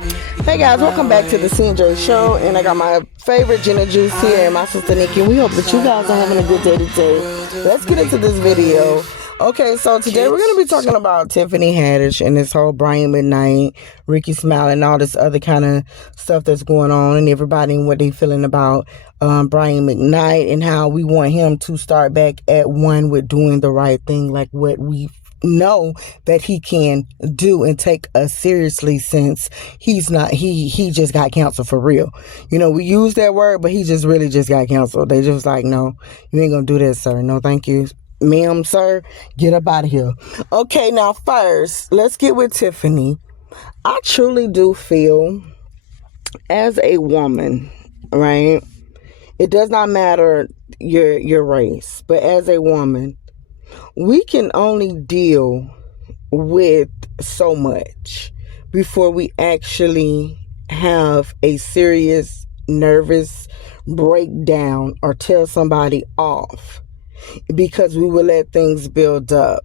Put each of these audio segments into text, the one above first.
Hey guys, welcome back to the CJ Show, and I got my favorite gin and juice here and my sister Nikki, and we hope that you guys are having a good day today. Let's get into this video. Okay, so today we're going to be talking about Tiffany Haddish and this whole Brian McKnight, Ricky Smiley, and all this other kind of stuff that's going on, and everybody and what they feeling about Brian McKnight and how we want him to start back at one with doing the right thing, like what we know that he can do and take us seriously, since he's not, he just got canceled for real. You know, we use that word, but he just really just got canceled. They just like, no, you ain't gonna do that, sir. No, thank you. Ma'am, sir, get up out of here. Okay, now first, let's get with Tiffany. I truly do feel, as a woman, right? It does not matter your race, but as a woman, we can only deal with so much before we actually have a serious nervous breakdown or tell somebody off, because we will let things build up.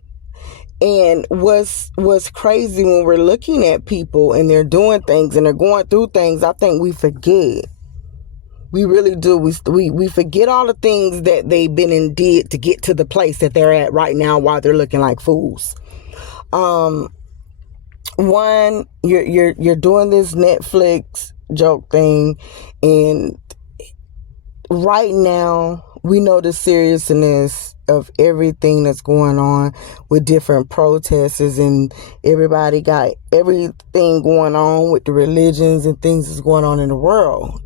And what's crazy when we're looking at people and they're doing things and they're going through things, I think we forget. We really do. We forget all the things that they've been and did to get to the place that they're at right now while they're looking like fools. One, you're doing this Netflix joke thing, and right now we know the seriousness of everything that's going on with different protests, and everybody got everything going on with the religions and things that's going on in the world.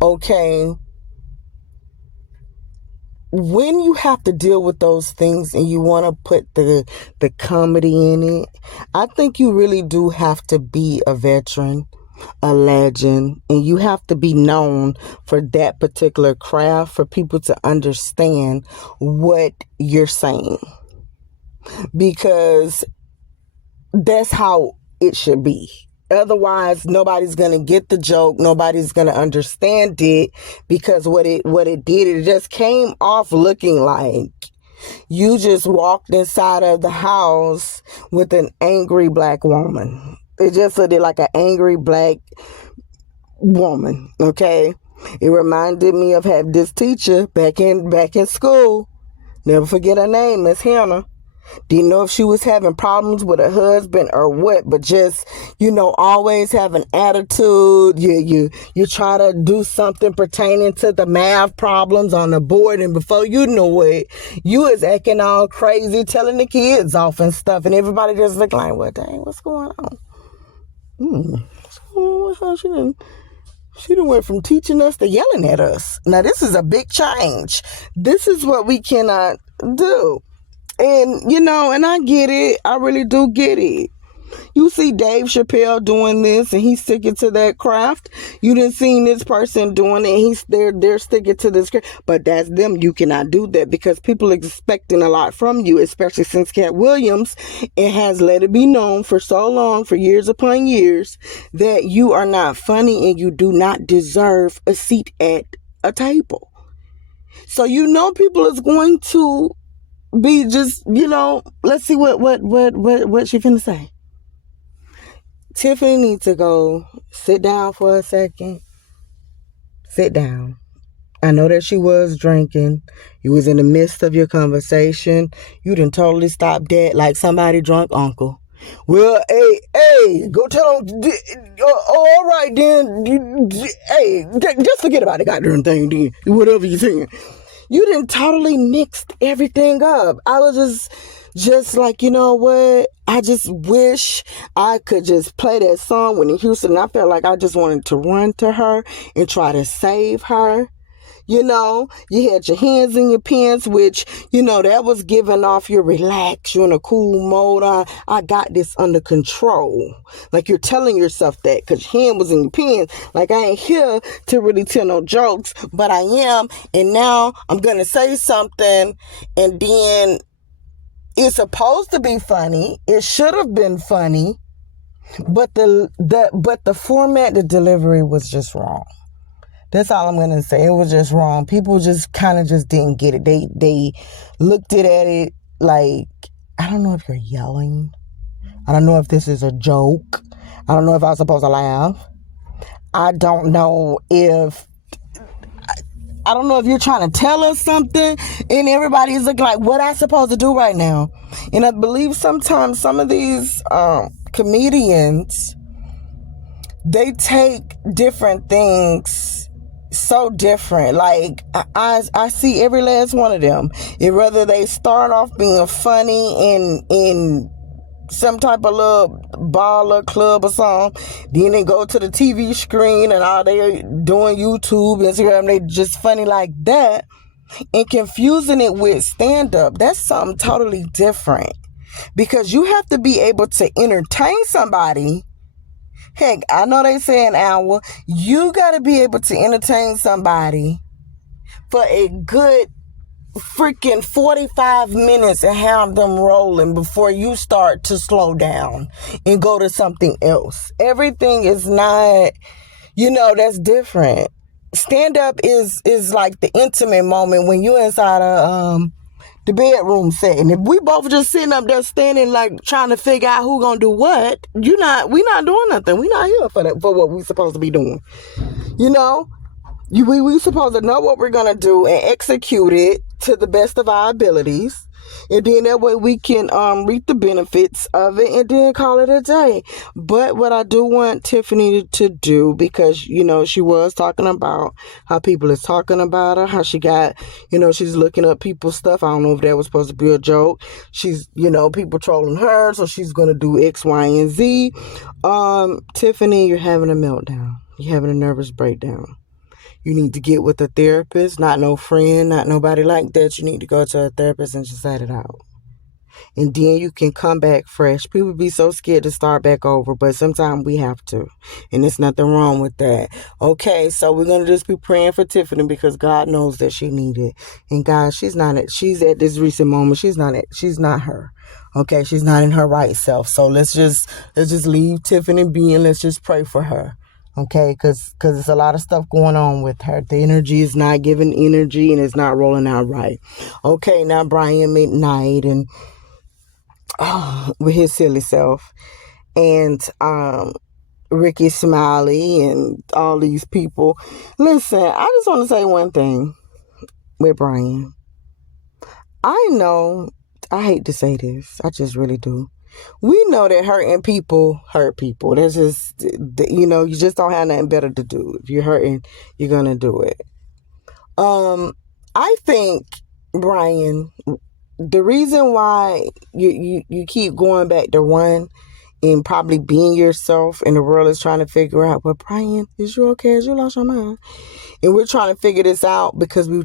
Okay, when you have to deal with those things and you want to put the comedy in it, I think you really do have to be a veteran, a legend, and you have to be known for that particular craft for people to understand what you're saying, because that's how it should be. Otherwise, nobody's going to get the joke. Nobody's going to understand it, because what it did, it just came off looking like you just walked inside of the house with an angry black woman. It just looked like an angry black woman, okay? It reminded me of having this teacher back in school. Never forget her name, Miss Hannah. Didn't know if she was having problems with her husband or what, but just, always have an attitude. You try to do something pertaining to the math problems on the board, and before you know it, you is acting all crazy, telling the kids off and stuff, and everybody just look like, well, dang, what's going on? What's going on with her? She done went from teaching us to yelling at us. Now, this is a big change. This is what we cannot do. And, and I get it. I really do get it. You see Dave Chappelle doing this, and he's sticking to that craft. You didn't see this person doing it. They're sticking to this craft. But that's them. You cannot do that, because people are expecting a lot from you, especially since Cat Williams, it has let it be known for so long, for years upon years, that you are not funny and you do not deserve a seat at a table. So people is going to be just, let's see what she finna say. Tiffany needs to go sit down for a second. Sit down. I know that she was drinking. You was in the midst of your conversation. You done totally stopped that like somebody drunk uncle. Well, hey, go tell him. All right, then. Hey, just forget about the goddamn thing, then. Whatever you're saying. You done totally mixed everything up. I was just like, you know what? I just wish I could just play that song when in Houston. I felt like I just wanted to run to her and try to save her. You had your hands in your pants, which, that was giving off your relax, you're in a cool mode. I got this under control. Like you're telling yourself that because your hand was in your pants. Like I ain't here to really tell no jokes, but I am. And now I'm going to say something, and then it's supposed to be funny. It should have been funny, but the format, the delivery was just wrong. That's all I'm going to say. It was just wrong. People just kind of just didn't get it. They looked at it like, I don't know if you're yelling. I don't know if this is a joke. I don't know if I was supposed to laugh. I don't know if you're trying to tell us something and everybody's looking like, what I supposed to do right now? And I believe sometimes some of these comedians, they take different things so different. Like I see every last one of them. Whether they start off being funny in some type of little bar or club or something, then they go to the TV screen and all they doing YouTube, Instagram, they just funny like that, and confusing it with stand-up. That's something totally different, because you have to be able to entertain somebody. Heck, I know they say an hour. You got to be able to entertain somebody for a good freaking 45 minutes and have them rolling before you start to slow down and go to something else. Everything is not, that's different. Stand up is like the intimate moment when you inside the bedroom setting. If we both just sitting up there standing, like trying to figure out who gonna do what, we not doing nothing. We not here for what we supposed to be doing. We supposed to know what we're gonna do and execute it to the best of our abilities, and then that way we can reap the benefits of it and then call it a day. But what I do want Tiffany to do, because she was talking about how people is talking about her, how she got, she's looking up people's stuff. I don't know if that was supposed to be a joke. She's, people trolling her, so she's gonna do X, Y, and Z. Tiffany, you're having a meltdown. You're having a nervous breakdown. You need to get with a therapist, not no friend, not nobody like that. You need to go to a therapist and just let it out. And then you can come back fresh. People be so scared to start back over, but sometimes we have to. And there's nothing wrong with that. Okay, so we're going to just be praying for Tiffany, because God knows that she needed it. And God, she's at this recent moment, she's not her. Okay, she's not in her right self. So let's just leave Tiffany be, and let's just pray for her. Okay, because there's a lot of stuff going on with her. The energy is not giving energy, and it's not rolling out right. Okay, now Brian McKnight and with his silly self, and Ricky Smiley and all these people. Listen, I just want to say one thing with Brian. I know, I hate to say this, I just really do. We know that hurting people hurt people. That's just, you just don't have nothing better to do. If you're hurting, you're going to do it. I think, Brian, the reason why you keep going back to one and probably being yourself, and the world is trying to figure out, well, Brian, is you okay? Is you lost your mind? And we're trying to figure this out because we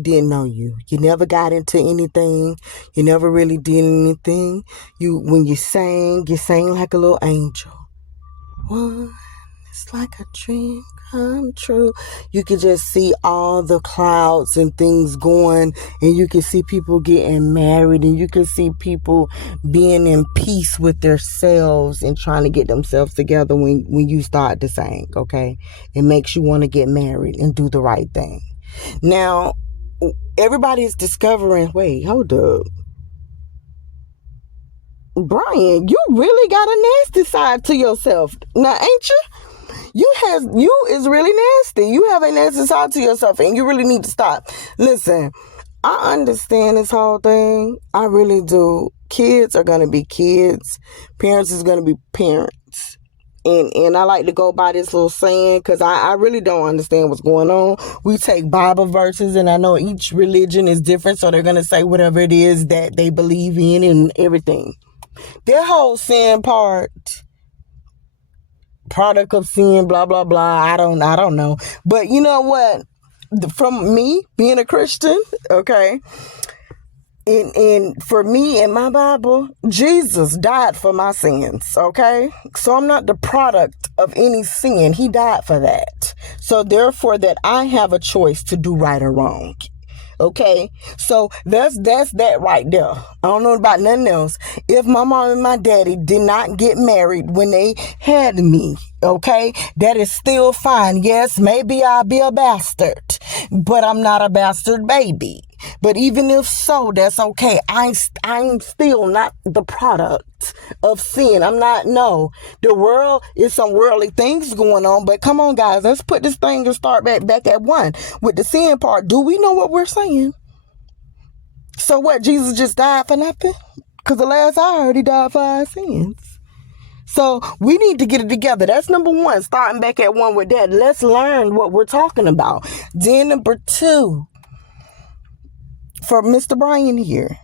didn't know you. You never got into anything. You never really did anything. When you sang like a little angel. One, it's like a dream come true. You could just see all the clouds and things going, and you can see people getting married, and you can see people being in peace with themselves and trying to get themselves together when you start to sing, okay? It makes you want to get married and do the right thing. Now, everybody's discovering, wait, hold up. Brian, you really got a nasty side to yourself. Now, ain't you? You is really nasty. You have a nasty side to yourself, and you really need to stop. Listen, I understand this whole thing. I really do. Kids are going to be kids. Parents is going to be parents. And I like to go by this little saying, because I really don't understand what's going on. We take Bible verses, and I know each religion is different, so they're going to say whatever it is that they believe in and everything. Their whole sin product of sin, blah, blah, blah. I don't know. But you know what? From me being a Christian, okay, and for me in my Bible, Jesus died for my sins, okay? So I'm not the product of any sin. He died for that. So therefore that I have a choice to do right or wrong. Okay, so that's that right there. I don't know about nothing else. If my mom and my daddy did not get married when they had me, okay, that is still fine. Yes, maybe I'll be a bastard. but I'm not a bastard baby. But even if so, that's okay. I'm still not the product of sin. I'm not, no. The world is some worldly things going on, but come on, guys, let's put this thing and start back at one. With the sin part, do we know what we're saying? So what, Jesus just died for nothing? Because the last I heard, he died for our sins. So we need to get it together. That's number one, starting back at one with that. Let's learn what we're talking about. Then number two, for Mr. Brian here,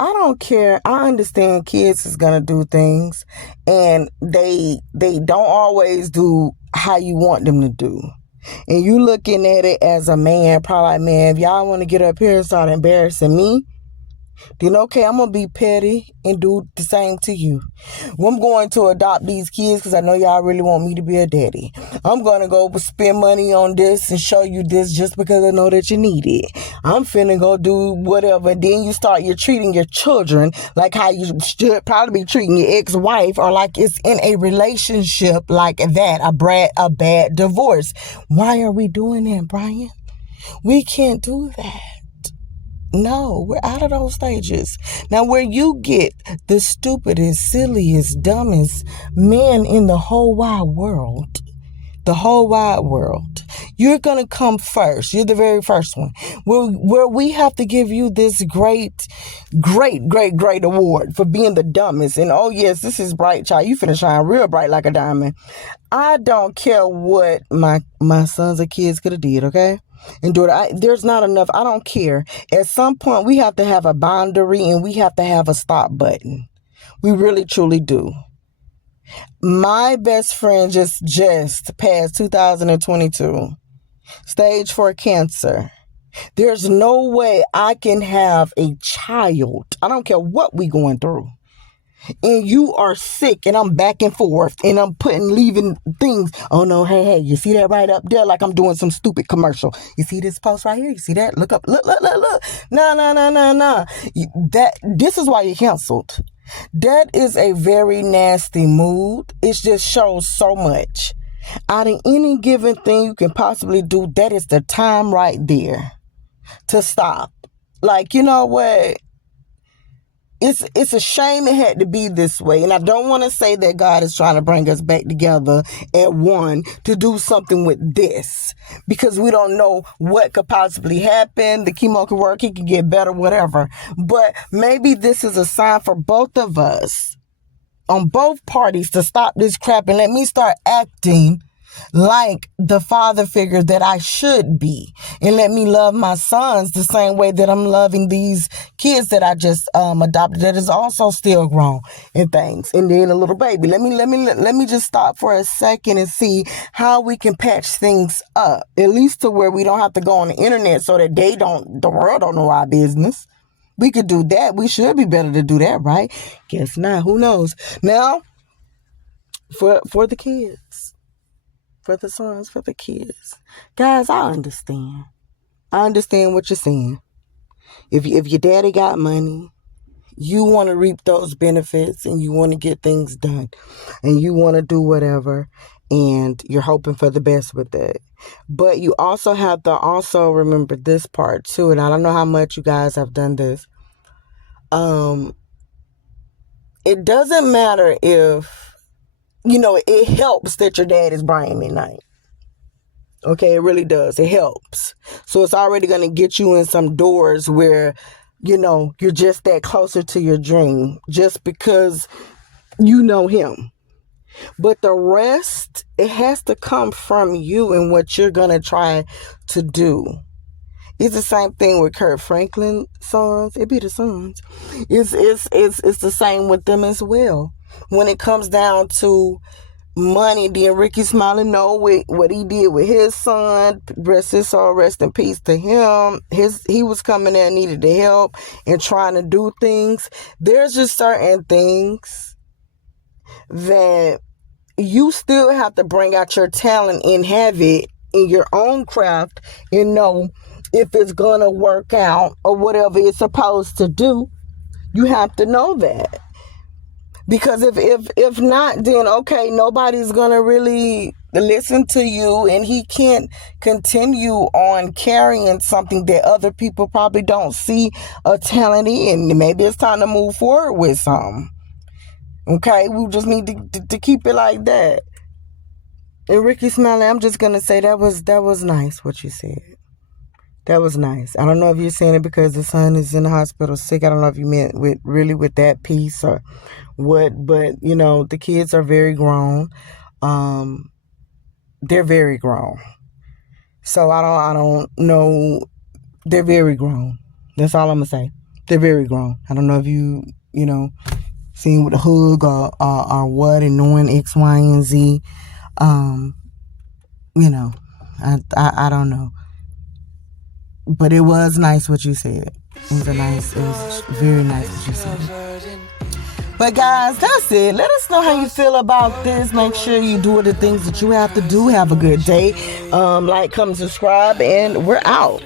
I don't care. I understand kids is going to do things and they don't always do how you want them to do. And you looking at it as a man, probably like, man, if y'all want to get up here and start embarrassing me, then okay, I'm going to be petty and do the same to you. Well, I'm going to adopt these kids because I know y'all really want me to be a daddy. I'm going to go spend money on this and show you this just because I know that you need it. I'm finna go do whatever. Then you're treating your children like how you should probably be treating your ex-wife, or like it's in a relationship like that, a bad divorce. Why are we doing that, Brian? We can't do that. No, we're out of those stages. Now, where you get the stupidest, silliest, dumbest man in the whole wide world, you're going to come first. You're the very first one. Where we have to give you this great award for being the dumbest. And oh, yes, this is bright, child. You finna shine real bright like a diamond. I don't care what my sons or kids could have did, okay? And there's not enough. I don't care. At some point, we have to have a boundary and we have to have a stop button. We really, truly do. My best friend just passed 2022. Stage 4 cancer. There's no way I can have a child. I don't care what we going through. And you are sick and I'm back and forth and I'm leaving things. Oh no, hey, you see that right up there? Like I'm doing some stupid commercial. You see this post right here? You see that? Look up, look. No. This is why you're canceled. That is a very nasty mood. It just shows so much. Out of any given thing you can possibly do, that is the time right there to stop. Like, you know what? It's a shame it had to be this way. And I don't want to say that God is trying to bring us back together at one to do something with this, because we don't know what could possibly happen. The chemo could work. It could get better, whatever. But maybe this is a sign for both of us, on both parties, to stop this crap and let me start acting like the father figure that I should be, and let me love my sons the same way that I'm loving these kids that I just adopted, that is also still grown and things, and then a little baby. Let me just stop for a second and see how we can patch things up, at least to where we don't have to go on the internet so that the world don't know our business. We could do that. We should be better to do that, right? Guess not. Who knows? Now, for the kids. For the sons, for the kids. Guys, I understand. I understand what you're saying. If your daddy got money, you want to reap those benefits and you want to get things done and you want to do whatever, and you're hoping for the best with it. But you also have to also remember this part too, and I don't know how much you guys have done this. It doesn't matter if, it helps that your dad is Brian McKnight. Okay, it really does. It helps. So it's already going to get you in some doors where, you're just that closer to your dream just because you know him. But the rest, it has to come from you and what you're going to try to do. It's the same thing with Kirk Franklin's sons. It be the sons. It's the same with them as well. When it comes down to money, then Ricky Smiley know what he did with his son. Rest his soul, rest in peace to him. He was coming there and needed the help and trying to do things. There's just certain things that you still have to bring out your talent and have it in your own craft and know if it's gonna work out or whatever it's supposed to do. You have to know that. Because if not, then okay, nobody's gonna really listen to you, and he can't continue on carrying something that other people probably don't see a talent in. Maybe it's time to move forward with something. Okay, we just need to keep it like that. And Ricky Smiley, I'm just gonna say that was nice what you said. That was nice. I don't know if you're saying it because the son is in the hospital sick. I don't know if you meant with that piece or what, but you know, the kids are very grown. They're very grown. So I don't know. They're very grown. That's all I'm gonna say. They're very grown. I don't know if you know, seeing with the hug or what, and knowing X, Y, and Z. You know, I don't know. But it was nice what you said. It was very nice what you said. But guys, that's it. Let us know how you feel about this. Make sure you do the things that you have to do. Have a good day. Like, comment, subscribe, and we're out.